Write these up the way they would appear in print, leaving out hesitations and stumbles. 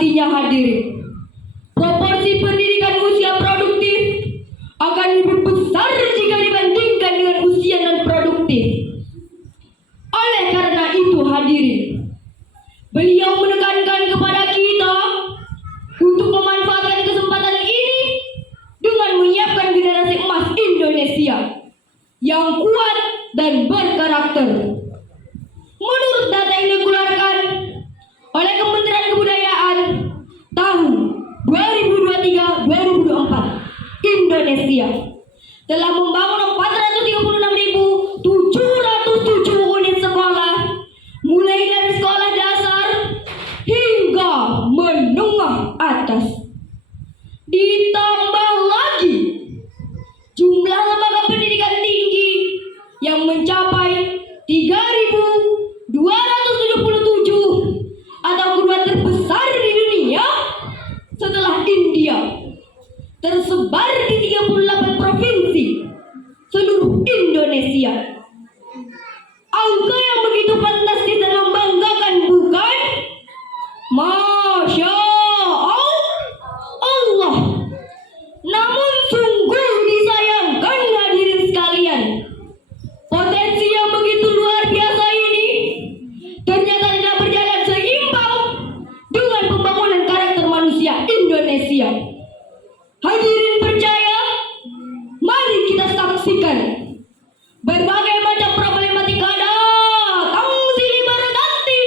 nantinya hadirin, proporsi pendidikan usia produktif akan lebih besar jika dibandingkan dengan usia non produktif. Oleh karena itu hadirin, beliau menekankan kepada kita untuk memanfaatkan kesempatan ini dengan menyiapkan generasi emas Indonesia yang kuat dan berkarakter. Menurut data yang dikeluarkan oleh Kementerian Kebudayaan tahun 2023-2024, Indonesia telah membangun 436.707 unit sekolah, mulai dari sekolah dasar hingga menengah atas. Ditambah lagi jumlah lembaga pendidikan tinggi yang mencapai 3.277 atau kedua terbesar di dunia setelah India, tersebar di 38 provinsi seluruh Indonesia. Angka yang begitu fantastis dan membanggakan, bukan? Masya Allah. Namun sungguh disayangkan hadirin sekalian, potensi yang begitu luar biasa ini ternyata tidak berjalan seimbang dengan pembangunan karakter manusia Indonesia. Hadirin percaya, mari kita saksikan berbagai macam problematika datang silih berganti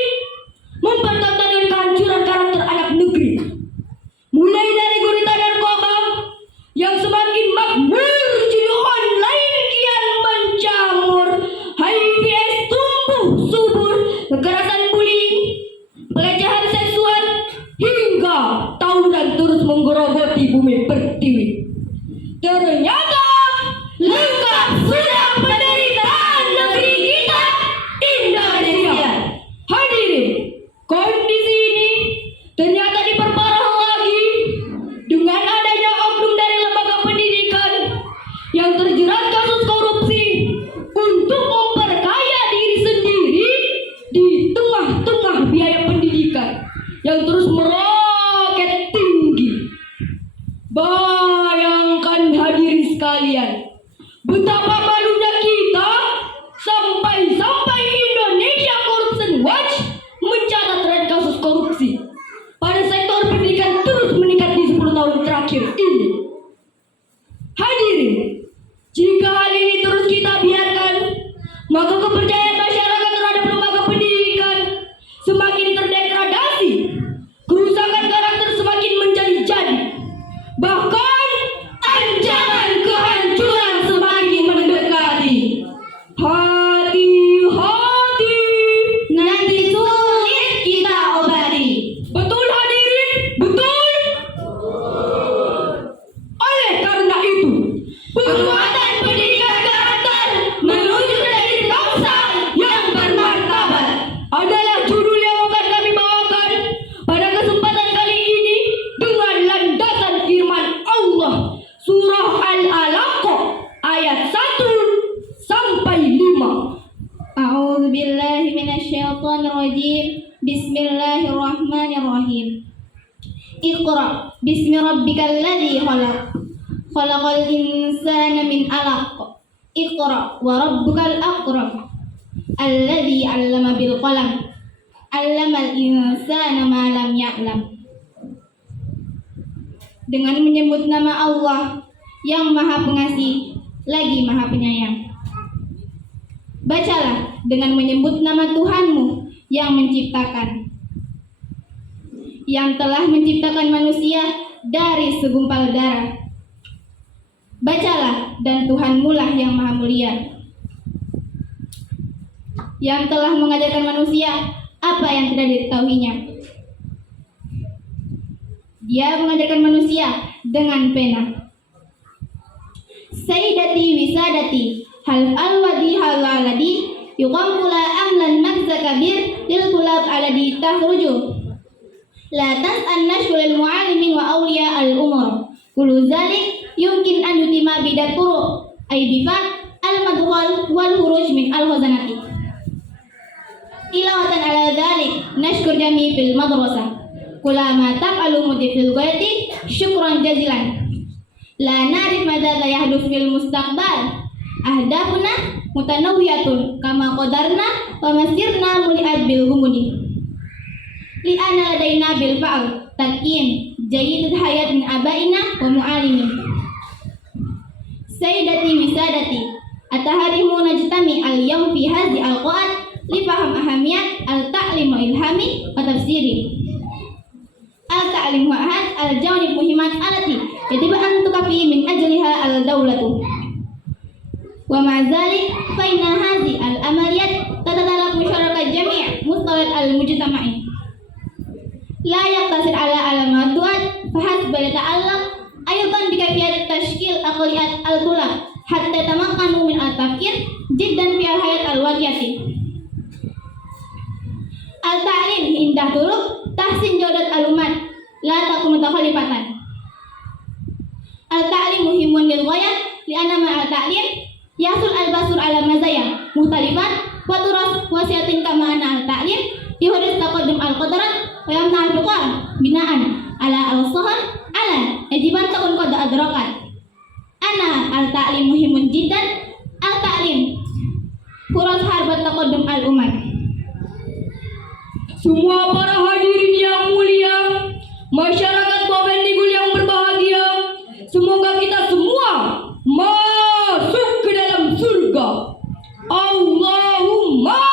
mempertontonkan kehancuran karakter anak negeri. Mulai dari gurita narkoba yang semakin makmur, judi online kian menjamur, HIV/AIDS tumbuh subur, kekerasan bullying, pelecehan seksual, hingga tawuran terus menggerogoti bumi pertiwi. Ternyata lengkap sudah penderitaan negeri kita Indonesia. Hadirin, kondisi ini ternyata diperparah lagi dengan adanya oknum dari lembaga pendidikan yang terjerat kasus korupsi untuk memperkaya diri sendiri di tengah-tengah biaya pendidikan yang terus meroket tinggi. Bayangkan hadirin sekalian, betapa malunya kita sampai Indonesia Corruption Watch mencatat tren kasus korupsi pada sektor pendidikan terus meningkat di 10 tahun terakhir ini. Hadirin, jika hal ini terus kita biarkan, maka kepercayaan masyarakat terhadap lembaga pendidikan semakin terdegradasi, kerusakan karakter semakin menjadi-jadi, bahkan ancaman kehancuran semakin mendekati. Hati-hati, nanti sulit kita obati. Betul hadirin? Betul? Oleh karena itu, penguatan pendidikan karakter menuju dari bangsa yang bermartabat adalah judul yang akan kami bawakan pada kesempatan kali ini dengan landasan firman Allah surah Al-Alaq ayat 1 sampai 5. A'udzu billahi minasyaitonir rajim. Bismillahirrahmanirrahim. Iqra bismi rabbikal ladzi khalaq. Khalaqal insana min 'alaq. Iqra wa rabbukal akram. Alladzi 'allama bil qalam. 'Allamal insana ma lam ya'lam. Dengan menyebut nama Allah yang Maha Pengasih lagi Maha Penyayang. Bacalah dengan menyebut nama Tuhanmu yang menciptakan, yang telah menciptakan manusia dari segumpal darah. Bacalah, dan Tuhanmu lah yang Maha Mulia, yang telah mengajarkan manusia apa yang tidak diketahuinya. Dia mengajarkan manusia dengan pena. Sayyidati wisadati hal alwadi halaladi yuqamula amlan makza kabir lil tulab aladi tahruju la tas'an nashkulil mu'alimin wa awliya al-umur kullu zalik yumkin an yutima bidat turu ay bifat al-madkhal wal huruj min al-khazanati ilawatan ala dhalik nashkur jami fil madrasah Kulama taqalu mudifil ghayati syukran jazilan. La na'rif madza yahdus fil mustaqbal. Ahdafuna mutanawwiyatun kama qadarna wa masirna muli'at bil gumudi. Li ana ladaina bil fa'al takin jayyidul hayat min abaina wa mu'alimin. Sayyidati wisadati ataharimu najtami al-yawm fi hadhi al-qa'at li faham ahamiyat al-ta'lim wa ilhami wa tafsiri. Al-ta'lim wa ahad al-jawanib muhimmat alati yajibu an tukafi min ajliha al-dawlatu. Wa ma'zalik fa inna hadhi al-amaliyat tatatalab musyarakat jami' mustawat al-mujtama'i. La yaqtasir ala alamat du'at fa hasba yata'allaq ayuban bi kayfiyat tashkil aqliyat al-tulab hatta tamakkanu min al-tafkir jiddan fi al-hayat al-waqiyati. Al-ta'lim indah turuk tahsin jawdat al-umat la takun mutakhallifatan. Al-ta'lim muhimun lil ghayat li anna ma al-ta'lim yasul al-basur ala mazaya mukhtalifat wa turas wasiatin kama anna al-ta'lim yuhdis taqaddum al-qadrat wa yamna al-fuqar binaan ala al-sahar ala yajiban takun qad adrakat. Ana al-ta'lim muhimun jiddan. Al-ta'lim furas harbat taqaddum al-umat. Semua para hadirin yang mulia, masyarakat Babendigul yang berbahagia, semoga kita semua masuk ke dalam surga. Allahumma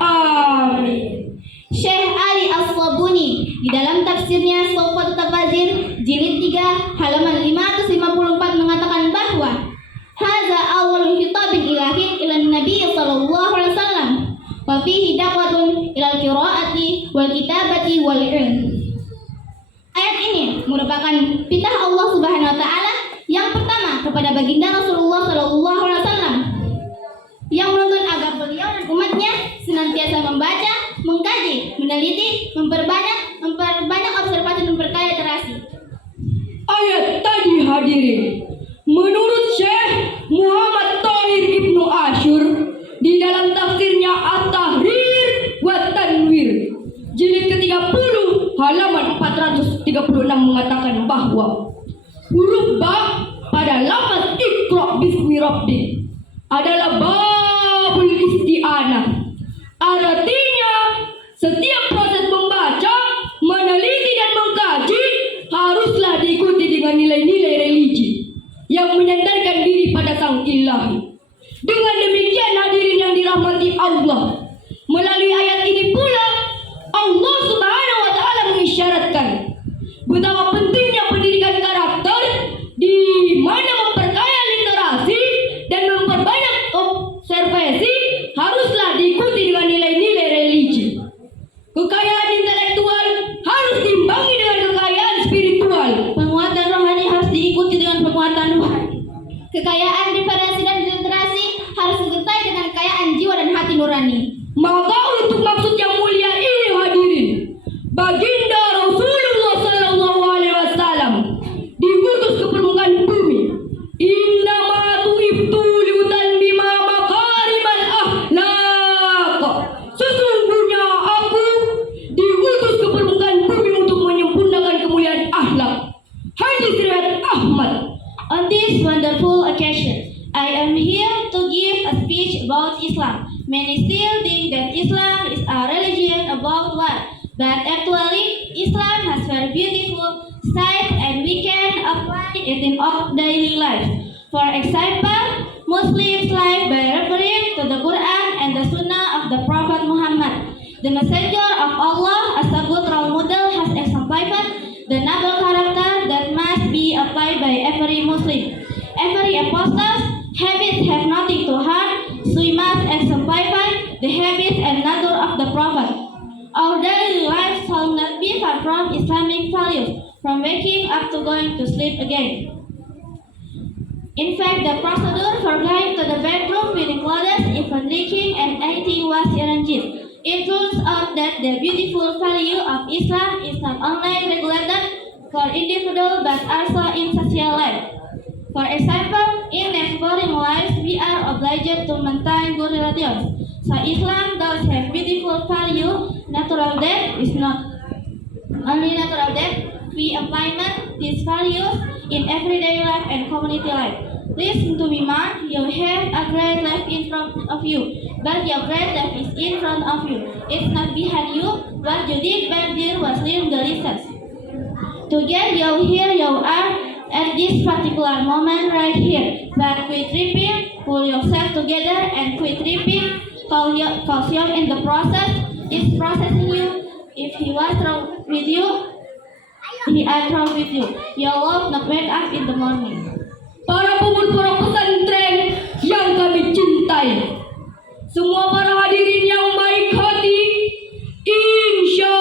amin. Syekh Ali As-Sabuni di dalam tafsirnya Sawfat Tafazir jilid 3 halaman 554 mengatakan bahwa hadza awwalul khitabin ilahi ila Nabi sallallahu alaihi wasallam wa fihi da'watun ila al-qiraati wal kitabati wal ilm. Ayat ini merupakan perintah Allah Subhanahu wa taala yang pertama kepada baginda Rasulullah sallallahu alaihi wasallam yang menuntut agar beliau dan umatnya senantiasa membaca, mengkaji, meneliti, memperbanyak observasi dan memperkaya literasi. Ayat tadi hadirin, menurut Syekh Muhammad Thahir Ibnu Asyur di dalam tafsirnya At-Tahrir wa Tanwir jilid ke-30 halaman 436 mengatakan bahwa huruf ba pada lafaz Iqra bismi rabbik adalah babul isti'anah. Artinya setiap proses membaca, meneliti dan mengkaji haruslah diikuti dengan nilai-nilai religi yang menyandarkan diri pada Sang Ilahi. Dengan demikian hadirin yang dirahmati Allah, melalui ayat ini pula Allah Subhanahu wa taala mengisyaratkan betapa pentingnya pendidikan karakter di mana memperkaya literasi dan memperbanyak observasi haruslah diikuti dengan nilai-nilai religi. Kekayaan intelektual harus diimbangi dengan kekayaan spiritual. Penguatan rohani harus diikuti dengan penguatan rohani. Kekayaan referensi dan literasi harus disertai dengan kekayaan jiwa dan hati nurani. Maka untuk maksud yang mulia ini hadirin, baginda Rasulullah sallallahu alaihi wasallam diutus ke permukaan bumi. Innama tu'ibtu liutanbima makarimal akhlaq. Sesungguhnya aku diutus ke permukaan bumi untuk menyempurnakan kemuliaan akhlak. Hadis riwayat Ahmad. On this wonderful occasion, I am here to give a speech about Islam. Many still think that Islam is a religion about war, but actually Islam has very beautiful sides and we can apply it in our daily life. For example, Muslims live by referring to the Quran and the Sunnah of the Prophet Muhammad. The Messenger of Allah as a good role model has exemplified the noble character that must be applied by every Muslim. Every apostole's habits have nothing to harm, so we must exemplify the habits and nature of the Prophet. Our daily life shall not be far from Islamic values, from waking up to going to sleep again. In fact, the procedure for going to the bathroom, wearing clothes, even drinking and eating was arranged. It turns out that the beautiful value of Islam is not only regulated for individual but also in social life. For example, in exploring life, we are obliged to maintain good relations. So Islam does have beautiful value. Natural death is not. only natural that we implement these values in everyday life and community life. Listen to me, man. You have a great life in front of you, but your great life is in front of you. It's not behind you. What you did back there was learn the lessons. To get you here, you are at this particular moment right here. But quit tripping, pull yourself together, and quit tripping. Cause you're in the process. It's processing you. If he was wrong with you, he is wrong with you. Your love not wake up in the morning. Para pemuda pondok pesantren yang kami cintai, semua para hadirin yang baik hati, insya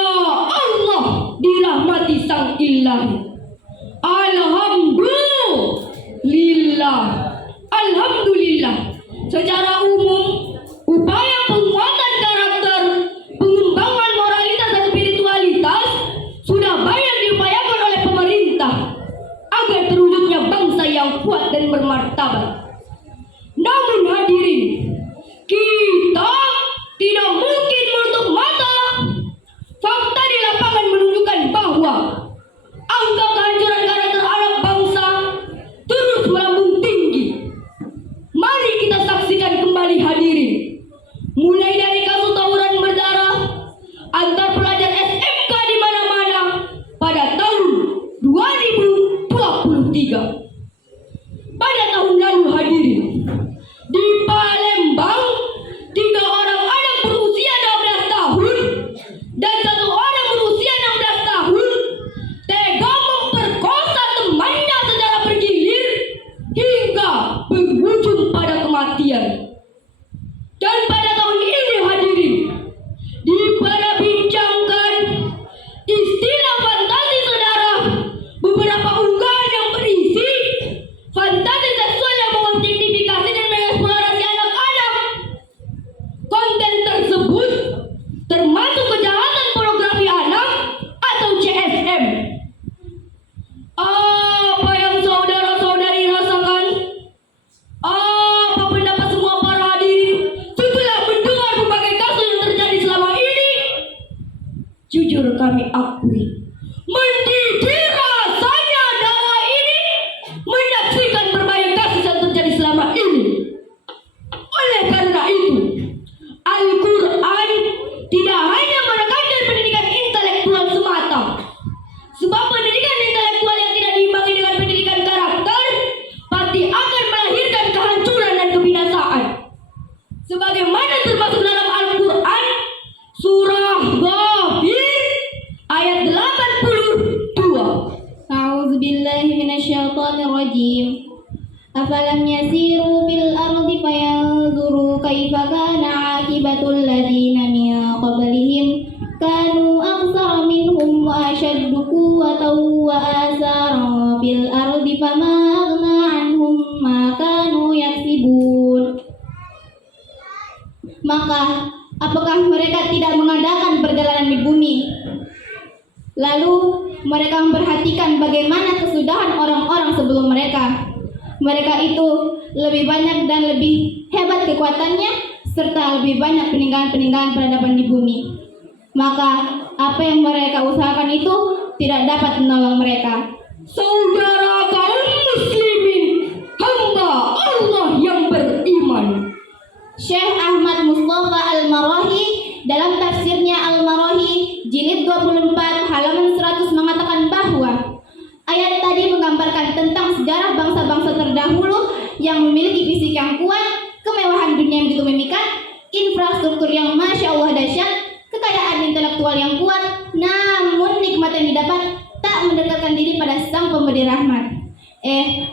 Allah dirahmati Sang Ilahi. Alhamdulillah. Secara umum, upaya penguatan karakter, pengembangan moralitas dan spiritualitas sudah banyak diupayakan oleh pemerintah agar terwujudnya bangsa yang kuat dan bermartabat. Namun hadirin, kita tidak mungkin menutup mata. Fakta di lapangan menunjukkan bahwa angka kehancuran karakter anak bangsa terus melambung tinggi. Mari kita saksikan kembali hadirin, mulai dari kasus tawuran berdarah antar pelajar SMK di mana-mana pada tahun 2023. Pada tahun lalu hadirin, di Palembang 3 orang anak berusia 12 tahun dan 1 orang berusia 16 tahun tega memperkosa temannya secara bergilir hingga berujung pada kematian. Dan pada tahun ini hadirin, diperbincangkan istilah fantasi saudara, beberapa unggahan yang berisi fantasi seksual yang mengobjektifikasi dan mengeksplorasi anak-anak. Konten tersebut termasuk kejahatan pornografi anak atau CSM. Apa yang saudara-saudari rasakan? Apa pendapat semua para hadirin setelah mendengar berbagai kasus yang terjadi selama ini? Jujur kami akui, mendidih rasanya darah ini menyaksikan berbagai kasus yang terjadi selama ini. Oleh karena itu, Al-Quran tidak hanya menekankan pendidikan intelektual semata, sebab pendidikan intelektual yang tidak diimbangi dengan pendidikan karakter pasti akan melahirkan kehancuran dan kebinasaan. Sebagaimana termasuk dalam Al-Quran surah Ghafir ayat 82. A'udzu billahi minasyaitonir rajim. Afalam yasiru fil ardi fayanzuru kaifa kana 'aqibatul ladzina min qablihim kanu aktsara minhum wa ashaddu quwwatan wa athara fil ardi fama aghna 'anhum ma kanu yaksibun. Maka apakah mereka tidak mengadakan perjalanan di bumi, lalu mereka memperhatikan bagaimana kesudahan orang-orang sebelum mereka? Mereka itu lebih banyak dan lebih hebat kekuatannya, serta lebih banyak peninggalan-peninggalan peradaban di bumi. Maka apa yang mereka usahakan itu tidak dapat menolong mereka. Saudara kaum muslimin, hamba Allah yang beriman, Syekh Ahmad Mustafa Al-Marahi dalam tafsirnya Al-Marahi jilid 24 halaman 100 mengatakan bahwa ayat tadi menggambarkan tentang sejarah bangsa-bangsa terdahulu yang memiliki fisik yang kuat, kemewahan dunia yang begitu memikat, infrastruktur yang masya Allah dahsyat, kekayaan intelektual yang kuat, namun nikmat yang didapat tak mendekatkan diri pada Sang Pemberi rahmat.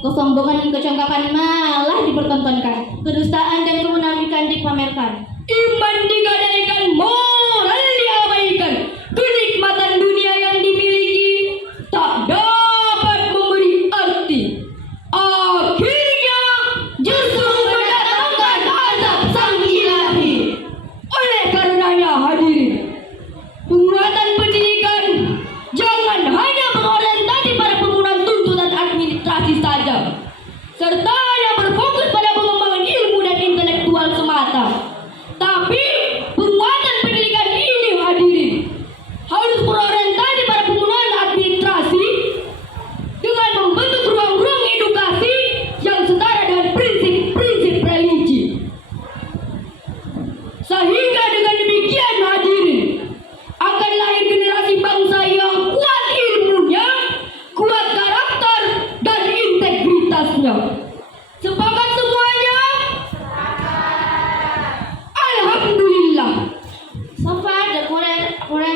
Kesombongan dan kecongkakan malah dipertontonkan, kedustaan dan kemunafikan dipamerkan, iman digadaikan, moral diabaikan, kenikmatan dunia yang dimiliki tak dapat memberi arti. Akhirnya justru mendatangkan azab Sang Ilahi. Oleh karenanya hadirin, penguatan pendidikan jangan hanya berorientasi pada penggunaan tuntutan administrasi saja, serta hanya berfokus pada pengembangan ilmu dan intelektual semata. Tapi penguatan pendidikan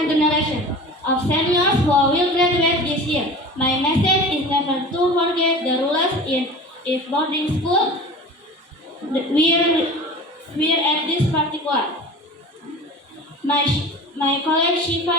current generation of seniors who will graduate this year. My message is never to forget the rules in if boarding school. We're at this particular. My colleague Shiva